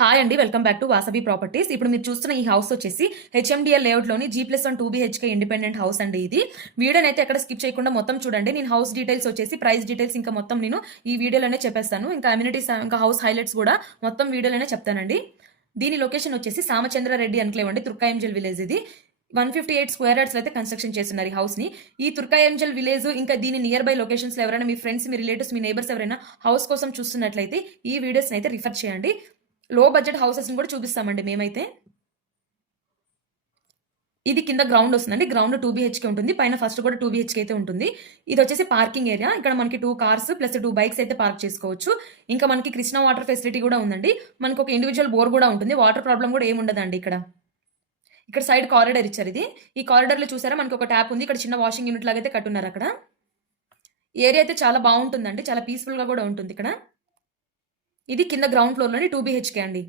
Hi అండి, welcome back to Vasavi properties. ఇప్పుడు మీరు చూస్తున్న ఈ హౌస్ వచ్చేసి HMDL లేఅవుట్లోని G+1 2BHK independent house అండి. ఇది వీడియోని అయితే ఎక్కడ స్కిప్ చేయకుండా మొత్తం చూడండి. నేను హౌస్ డీటెయిల్స్ వచ్చేసి ప్రైస్ డీటెయిల్స్ ఇంకా మొత్తం నేను ఈ వీడియోలోనే చెప్పేస్తాను. ఇంకా అమ్యూనిటీస్ ఇంకా హౌస్ హైలైట్స్ కూడా మొత్తం వీడియోలోనే చెప్తానండి. దీని లొకేషన్ వచ్చేసి సామచంద్రారెడ్డి ఎన్క్లేవ్ అండి, తుర్కాయంజల్ విలేజ్. ఇది 158 స్క్వేర్ యార్డ్స్ అయితే కన్స్ట్రక్షన్ చేస్తున్నారు ఈ హౌస్ ని. ఈ తుర్కాయంజల్ విలేజ్ ఇంకా దీని నియర్ బై లొకేషన్స్ లో ఎవరైనా మీ ఫ్రెండ్స్, మీ రిలేటివ్స్, మీ నైబర్స్ ఎవరైనా హౌస్ కోసం చూస్తున్నట్లయితే ఈ వీడియోస్ అయితే రిఫర్ చేయండి. లో బడ్జెట్ హౌసెస్ ని కూడా చూపిస్తామండి మేమైతే. ఇది కింద గ్రౌండ్ వస్తుందండి. గ్రౌండ్ 2BHK ఉంటుంది. పైన ఫస్ట్ కూడా 2BHK అయితే ఉంటుంది. ఇది వచ్చేసి పార్కింగ్ ఏరియా. ఇక్కడ మనకి 2 కార్స్ ప్లస్ 2 బైక్స్ అయితే పార్క్ చేసుకోవచ్చు. ఇంకా మనకి కృష్ణా వాటర్ ఫెసిలిటీ కూడా ఉందండి. మనకి ఒక ఇండివిజువల్ బోర్ కూడా ఉంటుంది. వాటర్ ప్రాబ్లం కూడా ఏమి ఉండదండి ఇక్కడ. ఇక్కడ సైడ్ కారిడార్ ఇచ్చారు. ఇది ఈ కారిడార్ లో చూసారా మనకి ఒక ట్యాప్ ఉంది. ఇక్కడ చిన్న వాషింగ్ యూనిట్ లాగా అయితే కట్టున్నారు. అక్కడ ఏరియా అయితే చాలా బాగుంటుందండి. చాలా పీస్ఫుల్ గా కూడా ఉంటుంది ఇక్కడ. ఇది కింద గ్రౌండ్ ఫ్లోర్ లోని 2BHK అండి.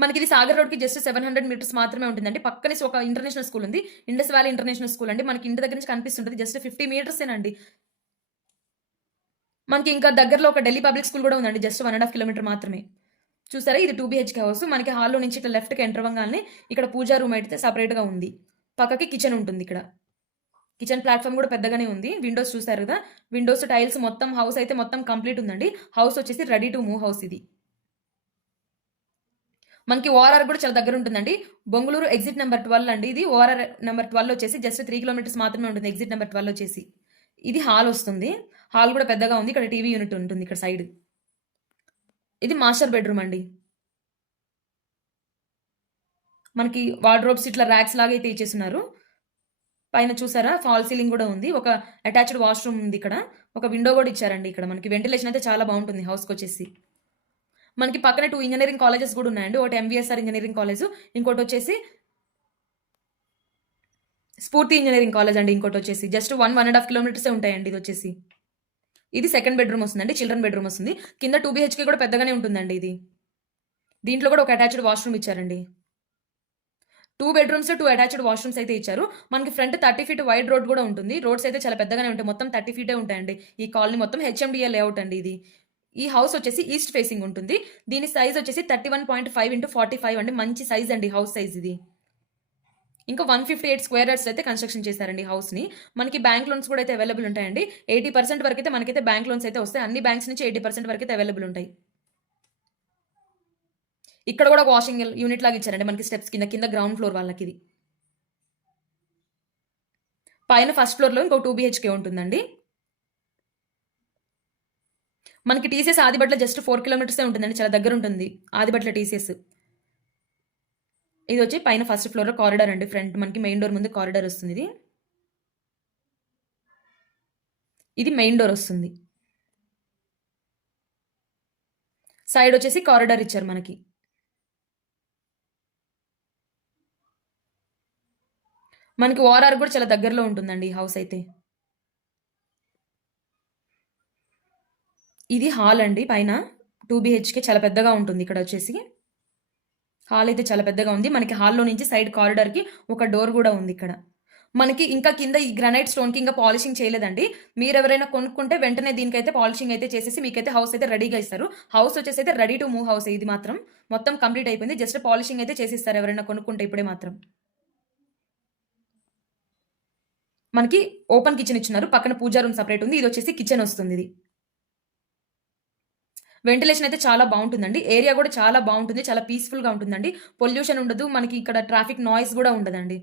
మనకి ఇది సాగర్ రోడ్ కి జస్ట్ 700 మీటర్స్ మాత్రమే ఉంటుందండి. పక్కనే ఒక ఇంటర్నేషనల్ స్కూల్ ఉంది, ఇండస్ వ్యాలీ ఇంటర్నేషనల్ స్కూల్ అండి. మనకి ఇంటి దగ్గర నుంచి కనిపిస్తుంటుంది. జస్ట్ 50 మీటర్స్ ఏనండి. మనకి ఇంకా దగ్గరలో ఒక ఢిల్లీ పబ్లిక్ స్కూల్ కూడా ఉందండి, జస్ట్ 1.5 కిలోమీటర్ మాత్రమే. చూసారా, ఇది 2BHK హౌస్. మనకి హాల్లో నుంచి ఇట్లా లెఫ్ట్ కి ఎంటర్ అవ్వగానే ఇక్కడ పూజా రూమ్ అయితే సపరేట్ గా ఉంది. పక్కకి కిచెన్ ఉంటుంది. ఇక్కడ కిచెన్ ప్లాట్ఫామ్ కూడా పెద్దగానే ఉంది. విండోస్ చూసారు కదా, విండోస్ టైల్స్ మొత్తం హౌస్ అయితే మొత్తం కంప్లీట్ ఉందండి. హౌస్ వచ్చేసి రెడీ టు మూవ్ హౌస్. ఇది మనకి ఓఆర్ఆర్ కూడా చాలా దగ్గర ఉంటుందండి. బొంగుళూరు ఎగ్జిట్ నెంబర్ 12 అండి. ఇది ఓఆర్ఆర్ నెంబర్ 12 వచ్చేసి జస్ట్ 3 కిలోమీటర్స్ మాత్రమే ఉంటుంది. ఎగ్జిట్ నెంబర్ 12 వచ్చేసి ఇది హాల్ వస్తుంది. హాల్ కూడా పెద్దగా ఉంది. ఇక్కడ టీవీ యూనిట్ ఉంటుంది ఇక్కడ సైడ్. ఇది మాస్టర్ బెడ్రూమ్ అండి. మనకి వార్డ్రోబ్స్ ఇట్లా ర్యాక్స్ లాగా అయితే ఇచ్చేస్తున్నారు. పైన చూసారా ఫాల్ సీలింగ్ కూడా ఉంది. ఒక అటాచ్డ్ వాష్రూమ్ ఉంది. ఇక్కడ ఒక విండో కూడా ఇచ్చారండి. ఇక్కడ మనకి వెంటిలేషన్ అయితే చాలా బాగుంటుంది హౌస్కి వచ్చేసి. మనకి పక్కనే 2 ఇంజనీరింగ్ కాలేజెస్ కూడా ఉన్నాయండి. ఒకటి MVSR ఇంజనీరింగ్ కాలేజ్, ఇంకోటి వచ్చేసి స్ఫూర్తి ఇంజనీరింగ్ కాలేజ్ అండి. ఇంకోటి వచ్చేసి జస్ట్ 1.5 కిలోమీటర్స్ ఉంటాయండి. ఇది వచ్చేసి ఇది సెకండ్ బెడ్రూమ్ వస్తుందండి, చిల్డ్రన్ బెడ్రూమ్ వస్తుంది. కింద 2BHK కూడా పెద్దగానే ఉంటుందండి. ఇది దీంట్లో కూడా ఒక అటాచ్డ్ వాష్రూమ్ ఇచ్చారండి. 2 బెడ్రూమ్స్ 2 అటాచ్డ్ వాష్రూమ్స్ అయితే ఇచ్చారు. మనకి ఫ్రంట్ 30 ఫీట్ వైడ్ రోడ్ కూడా ఉంటుంది. రోడ్స్ అయితే చాలా పెద్దగానే ఉంటాయి. మొత్తం 30 ఫీటే ఉంటాయండి. ఈ కాలనీ మొత్తం HMDA లేఅవుట్ అండి. ఇది ఈ హౌస్ వచ్చేసి ఈస్ట్ ఫేసింగ్ ఉంటుంది. దీని సైజ్ వచ్చేసి 31.5 x 45 అండి. మంచి సైజ్ అండి హౌస్ సైజ్ ఇది. ఇంకా 158 స్క్వేర్ యార్డ్స్ అయితే కన్స్ట్రక్షన్ చేశారండి హౌస్ ని. మనకి బ్యాంక్ లోన్స్ కూడా అయితే అవైలబుల్ ఉంటాయండి. 80% వరకు అయితే మనకైతే బ్యాంక్ లోన్స్ అయితే వస్తాయి. అన్ని బ్యాంక్స్ నుంచి 80% వరకు అయితే అవైలబుల్ ఉంటాయి. ఇక్కడ కూడా వాషింగ్ యూనిట్ లాగా ఇచ్చారండి మనకి స్టెప్స్ కింద. కింద గ్రౌండ్ ఫ్లోర్ వాళ్ళకి ఇది. పైన ఫస్ట్ ఫ్లోర్ లో ఇంకో 2BHK ఉంటుందండి. మనకి TCS ఆదిబట్ల జస్ట్ 4 కిలోమీటర్స్ ఉంటుందండి. చాలా దగ్గర ఉంటుంది ఆదిబట్ల TCS. ఇది వచ్చి పైన ఫస్ట్ ఫ్లోర్ లో కారిడార్ అండి. ఫ్రంట్ మనకి మెయిన్ డోర్ ముందు కారిడార్ వస్తుంది. ఇది మెయిన్ డోర్ వస్తుంది. సైడ్ వచ్చేసి కారిడార్ ఇచ్చారు మనకి. మనకి ఓఆర్ఆర్ కూడా చాలా దగ్గరలో ఉంటుందండి ఈ హౌస్ అయితే. ఇది హాల్ అండి. పైన 2BHK చాలా పెద్దగా ఉంటుంది. ఇక్కడ వచ్చేసి హాల్ అయితే చాలా పెద్దగా ఉంది. మనకి హాల్లో నుంచి సైడ్ కారిడార్ కి ఒక డోర్ కూడా ఉంది. ఇక్కడ మనకి ఇంకా కింద ఈ గ్రానైట్ స్టోన్ కి ఇంకా పాలిషింగ్ చేయలేదండి. మీరు ఎవరైనా కొనుక్కుంటే వెంటనే దీనికైతే పాలిషింగ్ అయితే చేసేసి మీకైతే హౌస్ అయితే రెడీగా ఇస్తారు. హౌస్ వచ్చేసి అయితే రెడీ టు మూవ్ హౌస్. ఇది మాత్రం మొత్తం కంప్లీట్ అయిపోయింది. జస్ట్ పాలిషింగ్ అయితే చేసిస్తారు ఎవరైనా కొనుక్కుంటే ఇప్పుడే మాత్రం. మనకి ఓపెన్ కిచెన్ ఇచ్చినారు. పక్కన పూజా రూమ్ సపరేట్ ఉంది. ఇది వచ్చేసి కిచెన్ వస్తుంది. ఇది వెంటిలేషన్ అయితే చాలా బాగుంటుందండి. ఏరియా కూడా చాలా బాగుంటుంది. చాలా పీస్ఫుల్ గా ఉంటుందండి. పొల్యూషన్ ఉండదు. మనకి ఇక్కడ ట్రాఫిక్ నాయిస్ కూడా ఉండదండి.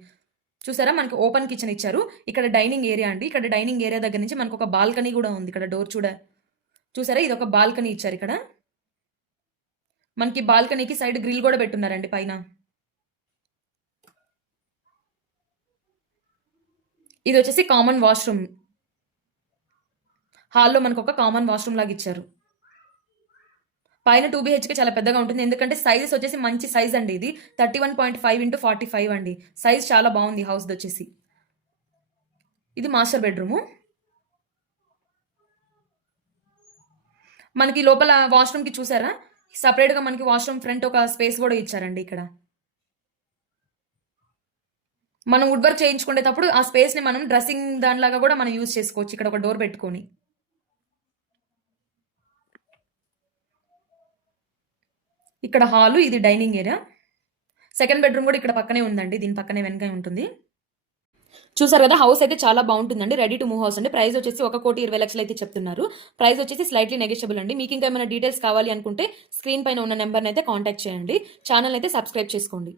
చూసారా, మనకి ఓపెన్ కిచెన్ ఇచ్చారు. ఇక్కడ డైనింగ్ ఏరియా అండి. ఇక్కడ డైనింగ్ ఏరియా దగ్గర నుంచి మనకు ఒక బాల్కనీ కూడా ఉంది. ఇక్కడ డోర్ చూసారా, ఇది ఒక బాల్కనీ ఇచ్చారు. ఇక్కడ మనకి బాల్కనీకి సైడ్ గ్రిల్ కూడా పెట్టున్నారండి పైన. ఇది వచ్చేసి కామన్ వాష్రూమ్. హాల్లో మనకు ఒక కామన్ వాష్రూమ్ లాగా ఇచ్చారు. పైన 2BHK చాలా పెద్దగా ఉంటుంది. ఎందుకంటే సైజెస్ వచ్చేసి మంచి సైజ్ అండి. ఇది 31.5 x 45 అండి. సైజ్ చాలా బాగుంది హౌస్ వచ్చేసి. ఇది మాస్టర్ బెడ్రూమ్. మనకి లోపల వాష్రూమ్ కి చూసారా, సపరేట్ గా మనకి వాష్రూమ్ ఫ్రంట్ ఒక స్పేస్ కూడా ఇచ్చారండి. ఇక్కడ మనం వుడ్ వర్క్ చేయించుకునేటప్పుడు ఆ స్పేస్ ని మనం డ్రెస్సింగ్ దానిలాగా కూడా మనం యూజ్ చేసుకోవచ్చు. ఇక్కడ ఒక డోర్ పెట్టుకొని. ఇక్కడ హాలు, ఇది డైనింగ్ ఏరియా. సెకండ్ బెడ్రూమ్ కూడా ఇక్కడ పక్కనే ఉందండి, దీని పక్కనే వెనక ఉంటుంది. చూసారు కదా, హౌస్ అయితే చాలా బాగుంటుందండి. రెడీ టు మూవ్ హౌస్ అండి. ప్రైస్ వచ్చేసి 1,20,00,000 అయితే చెప్తున్నారు. ప్రైస్ వచ్చేసి స్లైట్లీ నెగోషియబుల్ అండి. మీకు ఇంకా ఏమైనా డీటెయిల్స్ కావాలి అనుకుంటే స్క్రీన్ పైన ఉన్న నెంబర్ని అయితే కాంటాక్ట్ చేయండి. ఛానల్ అయితే సబ్స్క్రైబ్ చేసుకోండి.